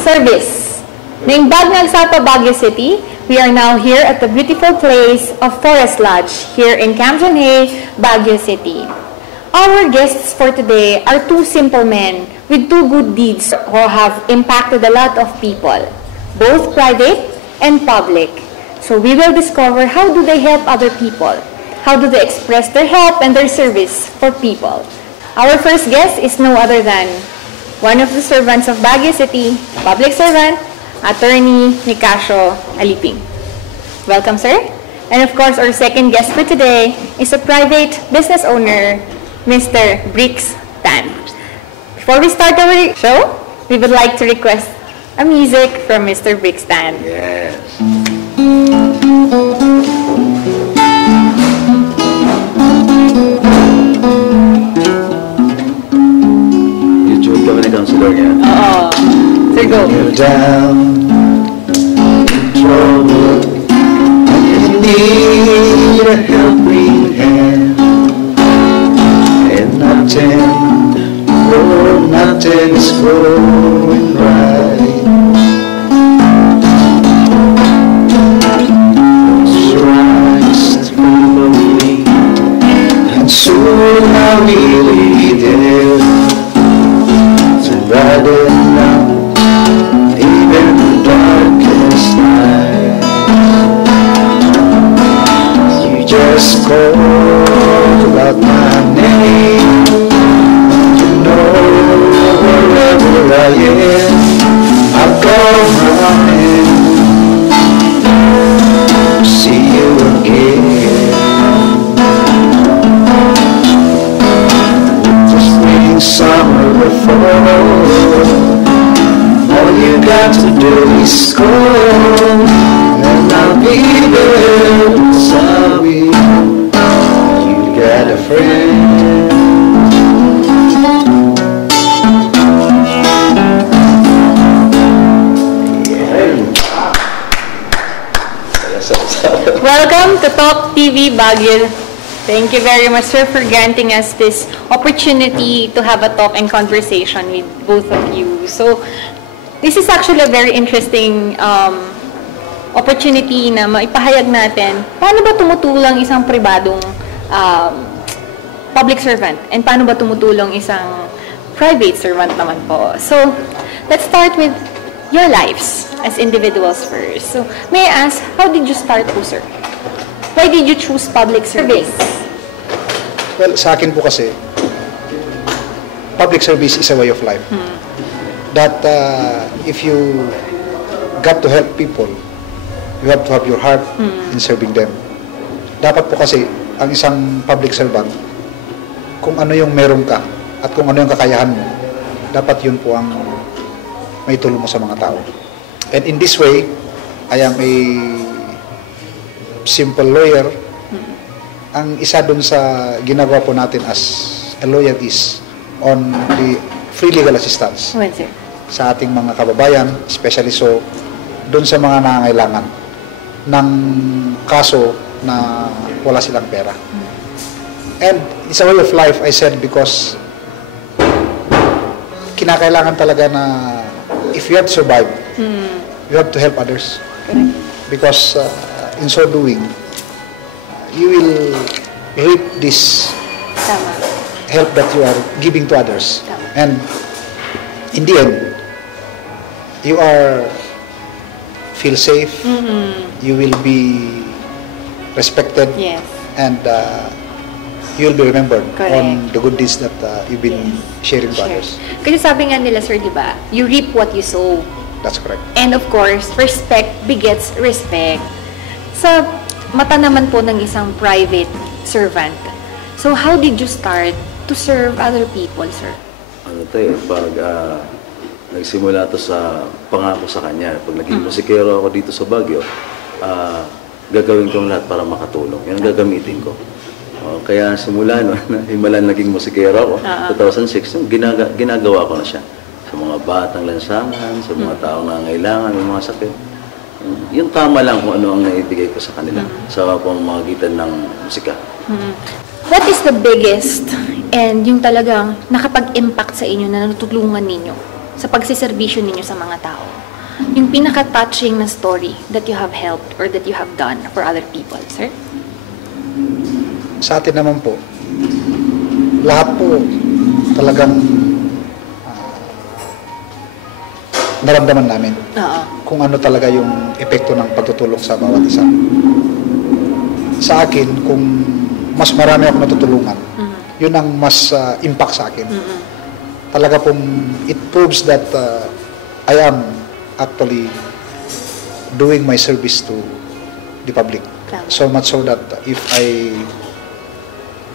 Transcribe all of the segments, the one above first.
Service. Named Bagnag Sapa, Baguio City, we are now here at the beautiful place of Forest Lodge here in Camjonhay, Baguio City. Our guests for today are two simple men with two good deeds who have impacted a lot of people, both private and public. So we will discover how do they help other people, how do they express their help and their service for people. Our first guest is no other than one of the servants of Baguio City, public servant, Attorney Nicasio Aliping. Welcome, sir. And of course, our second guest for today is a private business owner, Mr. Brix Tan. Before we start our show, we would like to request a music from Mr. Brix Tan. Yes. YouTube kami ni Counselor niya. Oo. Sir, go. You're down in trouble and you need a helping hand, and nothing is going right. Christ follow me, and soon I will be there to brighten up even the darkest night. You just call out my name, you know wherever I am, I'll come running to see you again. The spring, summer, or fall, all you got to do is call, and I'll be there. Sorry, you got a friend. Welcome to Talk TV Baguio. Thank you very much, sir, for granting us this opportunity to have a talk and conversation with both of you. So, this is actually a very interesting opportunity na maipahayag natin paano ba tumutulong isang pribadong public servant and paano ba tumutulong isang private servant naman po. So, let's start with your lives as individuals first. So, may I ask, how did you start po, sir? Why did you choose public service? Well, sa akin po kasi, public service is a way of life. That if you got to help people, you have to have your heart in serving them. Dapat po kasi, ang isang public servant, kung ano yung meron ka at kung ano yung kakayahan mo, dapat yun po ang may tulong mo sa mga tao. And in this way, I am a simple lawyer. Ang isa dun sa ginagawa po natin as a lawyer is on the free legal assistance sa ating mga kababayan, especially so dun sa mga nangangailangan ng kaso na wala silang pera. And it's a way of life, I said, because kinakailangan talaga na if you have to survive, you have to help others. Because in so doing, you will reap this help that you are giving to others. And in the end, you are feel safe, you will be respected, and you will be remembered on the good deeds that you've been sharing to others. Kasi sabi nga nila, sir, di ba? You reap what you sow. That's correct. And of course, respect begets respect. Sa mata naman po ng isang private servant, so how did you start to serve other people, sir? Ano tayo, pag nagsimula to sa pangako sa kanya, pag naging musikero ako dito sa Baguio, gagawin kong lahat para makatulong. Yan gagamitin ko. Kaya simula no, himala naging musikero ako, 2006, ginagawa ko na siya. Sa mga batang lansangan, sa mga taong nangangailangan, may mga sakit. Yung tama lang kung ano ang naibigay ko sa kanila sa pamamagitan ng musika. What is the biggest and yung talagang nakapag-impact sa inyo na natutulungan ninyo sa pagsiservisyo ninyo sa mga tao? Yung pinaka-touching na story that you have helped or that you have done for other people, sir? Sa atin naman po, lahat po talagang naramdaman namin kung ano talaga yung epekto ng pagtutulong sa bawat isa. Sa akin, kung mas marami ako natutulungan, yun ang mas impact sa akin. Talaga pong it proves that I am actually doing my service to the public. So much so that if I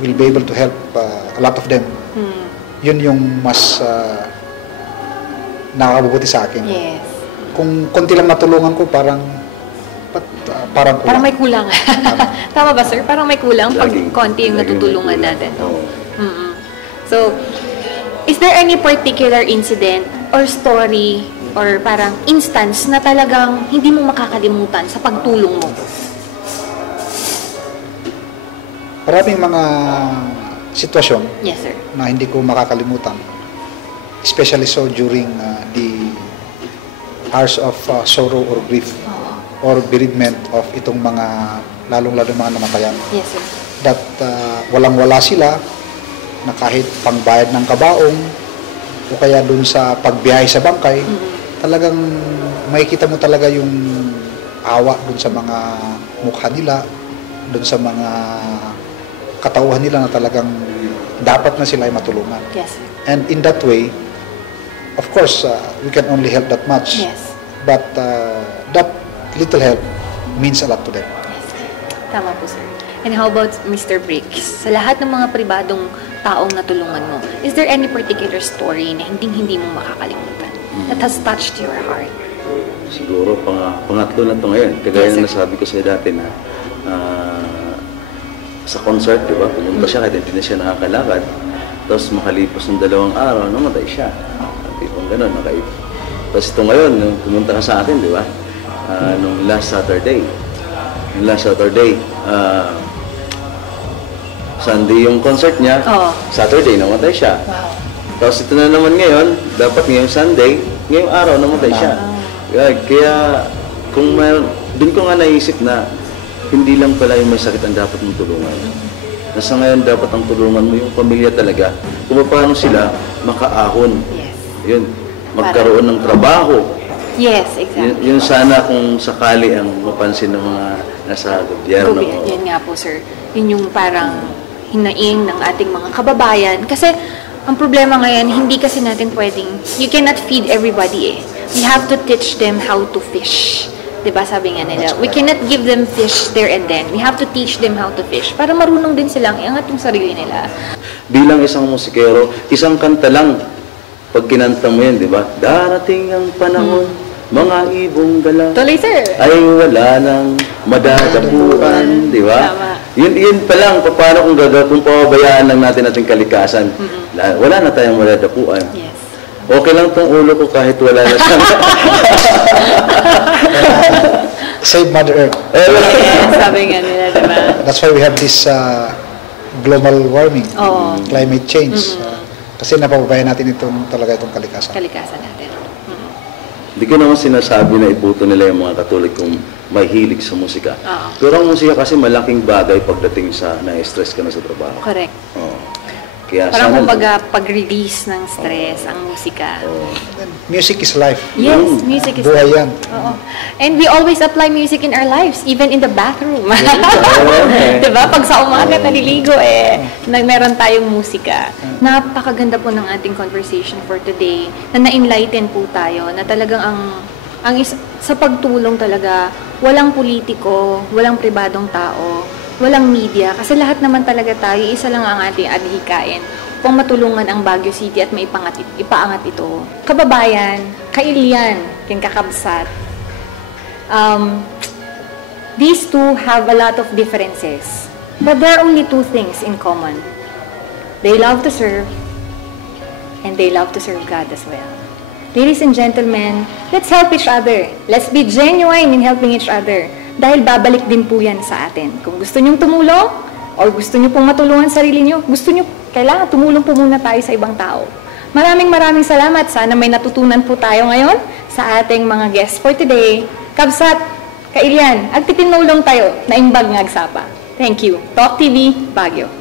will be able to help a lot of them, yun yung mas nakakabubuti sa akin. Yes. Kung konti lang natulungan ko, parang kulang. Parang may kulang. Tama ba, sir? Parang may kulang pag konti yung natutulungan natin. So, is there any particular incident or story or parang instance na talagang hindi mo makakalimutan sa pagtulong mo? Maraming mga sitwasyon Yes, sir. na hindi ko makakalimutan. Especially so during the hours of sorrow or grief or bereavement of itong mga lalong-lalo mga namatayan. Yes, sir. That walang-wala sila na kahit pangbayad ng kabaong o kaya dun sa pagbiyahe sa bangkay, talagang makikita mo talaga yung awa dun sa mga mukha nila, dun sa mga katauhan nila na talagang dapat na sila ay matulungan. Yes, sir. And in that way, of course, we can only help that much. Yes. But that little help means a lot to them. Yes. Tama po, sir. And how about Mr. Briggs? Sa lahat ng mga pribadong taong natulungan mo, is there any particular story na hindi mo makakalimutan that has touched your heart? Siguro, pangatlo na ito ngayon. Kagaya na nasabi ko sa dati na sa concert, di ba? Pumunta siya kahit hindi na siya nakakalakad. Tapos makalipas ng 2 araw, namatay siya. Tipong gano'n, Tapos ito ngayon, nung pumunta ka sa atin, di ba? Nung last Saturday. Sunday yung concert niya, Saturday namatay siya. Wow. Tapos ito na naman ngayon, dapat ngayong Sunday, ngayong araw namatay siya. Kaya kung doon ko nga naisip na hindi lang pala yung may sakit ang dapat mong tulungan. Nasa ngayon dapat ang tulungan mo yung pamilya talaga. Kung paano sila makaahon. Yes. Yun, magkaroon ng trabaho. Yes, exactly. Yun sana kung sakali ang mapansin ng mga nasa gobyerno. Yan nga po, sir. Yun yung parang hinaing ng ating mga kababayan. Kasi ang problema ngayon, hindi kasi natin pwedeng, you cannot feed everybody eh. We have to teach them how to fish. Diba sabi nga nila, we cannot give them fish there and then. We have to teach them how to fish para marunong din silang iangat yung sarili nila. Bilang isang musikero, isang kanta lang, pag kinanta mo yan, di ba? Darating ang panahon, mga ibong gala. Tuloy, sir. Ay wala nang madadapuan, di ba? Tama. Yun pa lang, paano kung pababayaan lang natin ating kalikasan, wala na tayong madadapuan. Yes. Okay lang tong ulo ko kahit wala na siya. Save Mother Earth. Yes, sabi nga nila, diba? That's why we have this global warming, climate change. Kasi napapabayaan natin talaga itong kalikasan. Kalikasan natin. Hindi ko naman sinasabi na ibuto nila yung mga Katolik kung may hilig sa musika. Pero ang musika kasi malaking bagay pagdating sa na-stress ka na sa trabaho. Correct. Kaya parang sana, kumbaga pag-release ng stress, ang musika. Music is life. Yes, music is Buhay yan. Oo. And we always apply music in our lives, even in the bathroom. Diba? Pag sa umaga naliligo meron tayong musika. Napakaganda po ng ating conversation for today, na na-enlighten po tayo, na talagang sa pagtulong talaga, walang politiko, walang pribadong tao, walang media, kasi lahat naman talaga tayo, isa lang ang ating adhikain kung matulungan ang Baguio City at ipaangat ito. Kababayan, kailian, kin kakabsat. These two have a lot of differences, but there are only two things in common. They love to serve, and they love to serve God as well. Ladies and gentlemen, let's help each other. Let's be genuine in helping each other. Dahil babalik din po yan sa atin. Kung gusto nyong tumulong, or gusto nyo pong matulungan sarili nyo, gusto nyo, kailangan tumulong po muna tayo sa ibang tao. Maraming salamat. Sana may natutunan po tayo ngayon sa ating mga guests for today. Kabsat, Kailian, agtitinulong tayo na imbag ngagsapa. Thank you. Talk TV, Baguio.